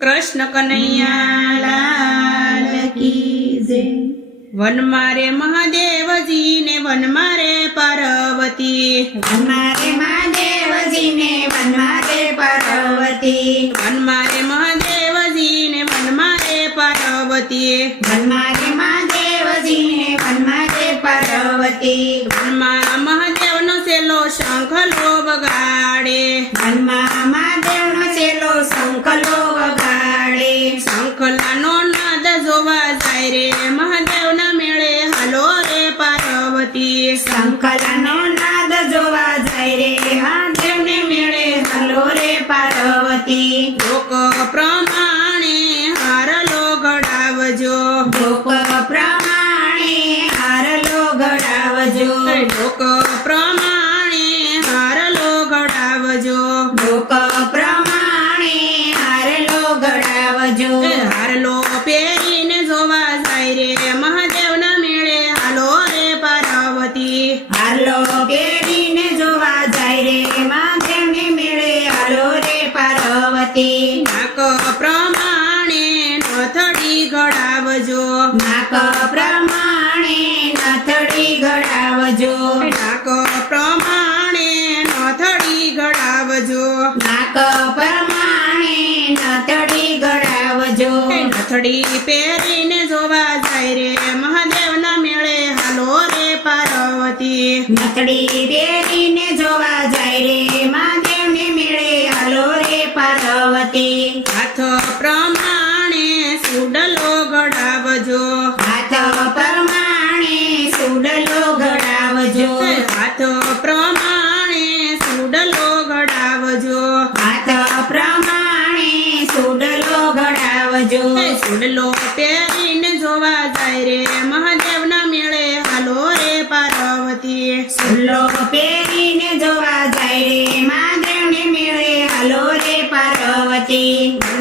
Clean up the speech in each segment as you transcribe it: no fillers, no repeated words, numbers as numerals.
कृष्ण कन्हैया लाल की जय। वन मारे महादेव जी ने वन मारे पार्वती, वन मारे महादेव जी ने वन मारे पार्वती, वन मारे महादेव जी ने वन मारे पार्वती, वन मारे महादेव जी ने वन मारे पार्वती, वनमा महादेव नो सेलो शंखलो वगाड़े, वनमा महादेव नो सेलो शंखलो वगाड़े, शंखलानो नाद जोवा जाय रे महादेव ना मेळे हालो रे पार्वती, शंखलानो नाद जोवा जाय रे महादेव ने मेळे हालो रे पार्वती। लोक प्रमाणे हारलो घडावजो, लोक प्रमाणे हारलो घडावजो, लोक प्रमाणे हारलो घडावजो, लोक प्रमाणे हारलो घडावजो, हारलो पेरीने जोवा जाय रे महादेव ना मेळे हालो रे पार्वती, हारलो पेरीने जोवा जाय रे महादेव ने मेळे हालो रे पार्वती। नाक प्रमाणे नथडी घडावजो, नाक प्रमाणे नथडी घडावजो, नाक प्रमाणे नथडी घडावजो, नाक प्रमाणे नथडी घडावजो, नथडी पेरीने जोवा जाय रे महादेव ना मेळे हालो रे पार्वती, नथडी पेरीने जोवा जाय रे महादेव ने मेळे हालो रे पार्वती। हाथ प्रमाणे सुडलो घडावजो, हाथ प्रमाणे सुडलो घडावजो, हाथ प्रमाणे सुडलो घडावजो, हाथ प्रमाणे सुडलो घडावजो, सुडलो पेरीने जोवा जाय रे महादेव ना मेळे हालो रे पार्वती, सुडलो पेरीने जोवा जाय रे महादेव ने मेळे हालो रे पार्वती।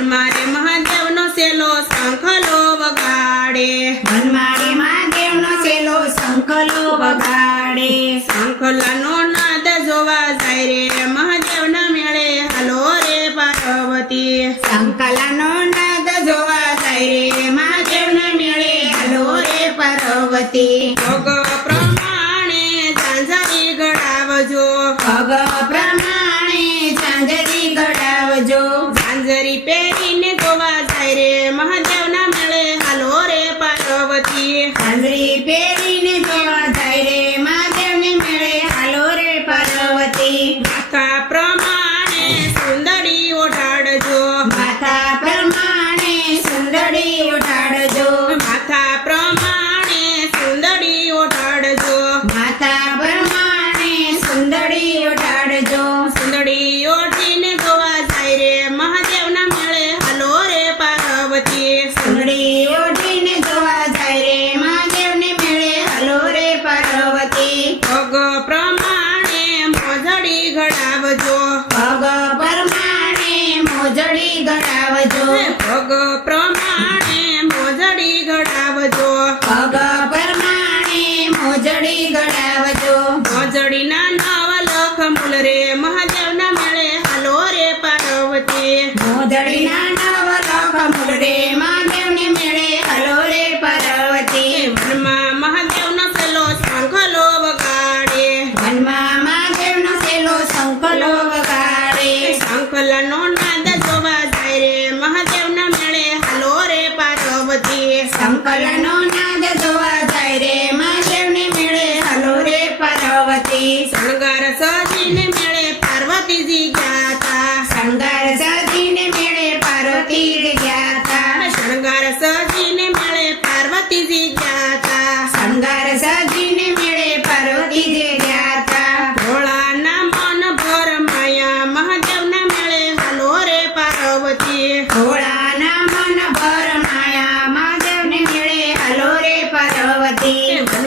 मारे महादेव नो सेलो शंखलो वगाड़े, વનમાળે મહાદેવનો સેલો શંખલો વગાડે, શંખલાનો નાદ જોવા જાય રે મહાદેવ ના મેળે હાલો રે પાર્વતી, શંખલાનો નાદ જોવા જાય રે મહાદેવના મેળે હાલો રે પાર્વતી। ભોગ પ્રમાણે ઝાંઝરી ઘડાવજો, પગ પ્રમાણે ઝાંઝરી ઘડાવજો, ઝાંઝરી પહેરીને જોવા જાય રે મહાદેવ ના મેળે હાલો રે પાર્વતી, ઝાંઝરી પહેરીને જોવા જાય રે મહાદેવને મેળે હાલો રે પાર્વતી। માથા પ્રમાણે સુંદરી ઓઢાડજો, માથા પ્રમાણે સુંદરી ઓઢાડજો, માથા પ્રમાણે સુંદરી ઓઢાડજો, માથા પ્રમાણે સુંદરી ઓઢાડજો, સુંદરી ઓઢીને જોવા જાય રે મહાદેવ ના મેળે હાલો રે પાર્વતી, સુંદરી ઓઢીને જોવા જાય રે મહાદેવને મેળે હાલો રે પાર્વતી। ભોગ પ્રમાણે મોજડી ઘડાવજો, પગ પ્રમાણે મોજડી ઘડાવજો, ભોગ પ્રમાણે મોજડી ઘડાવજો, પગ પ્રમાણે મોજડી ઘડાવજો, મોજડીના નવ લખ મૂલ રે મહાદેવ ના મેળે હાલો રે પાર્વતી, મોજડીના નવ લખ મૂળ રે મહાદેવને મેળે હાલો રે પાર્વતી। વનમાં મહાદેવ નો સેલો શંખલો વગાડે, વનમાં મહાદેવનો સેલો શંખલો વગાડે, શંખલાનો નાદ જોવા જાય રે મહાદેવ ના મેળે હાલો રે પાર્વતી, શંકરનો નાદ જોવા જાય રે મહાદેવને મેળે હાલો રે પાર્વતી। શણગાર સજીને મેળે પાર્વતીજી ગયા શણગાર સજીને મેળે પાર્વતી ગયા તા, શણગાર સજીને મેળે પાર્વતીજી ગયા શણગાર સજીને મેળે પાર્વતી ગયા તા, ભોળાના મન ભર માયા મહાદેવ ના મેળે હાલો રે પાર્વતી, ભોળાના મન ભર માયા મહાદેવને મેળે હાલો રે પાર્વતી।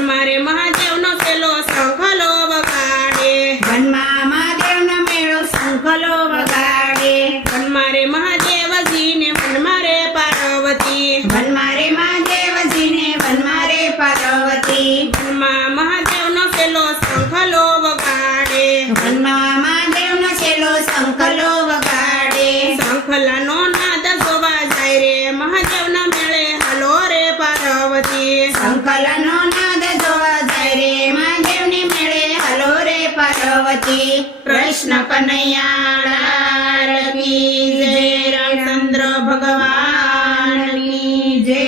મારે મહાદેવ નો સેલો શંખલો વગાડે, વનમાં મહાદેવનો મેળો શંખલો વગાડે, મારે મહાદેવજીને વનમારે પાર્વતી, વનમારે મહાદેવજીને વનમારે પાર્વતી, વનમાં મહાદેવ નો સેલો શંખલો વગાડે, વનમાં મહાદેવનો સેલો શંખલો વગાડે, શંખલાનો નાદ જોવા સંકલનો નાદ જોવા જાય રે મહાદેવને મેળે હાલો રે પાર્વતી કૃષ્ણ કનૈયા લાલ કી જય રામચંદ્ર ભગવાન કી જય.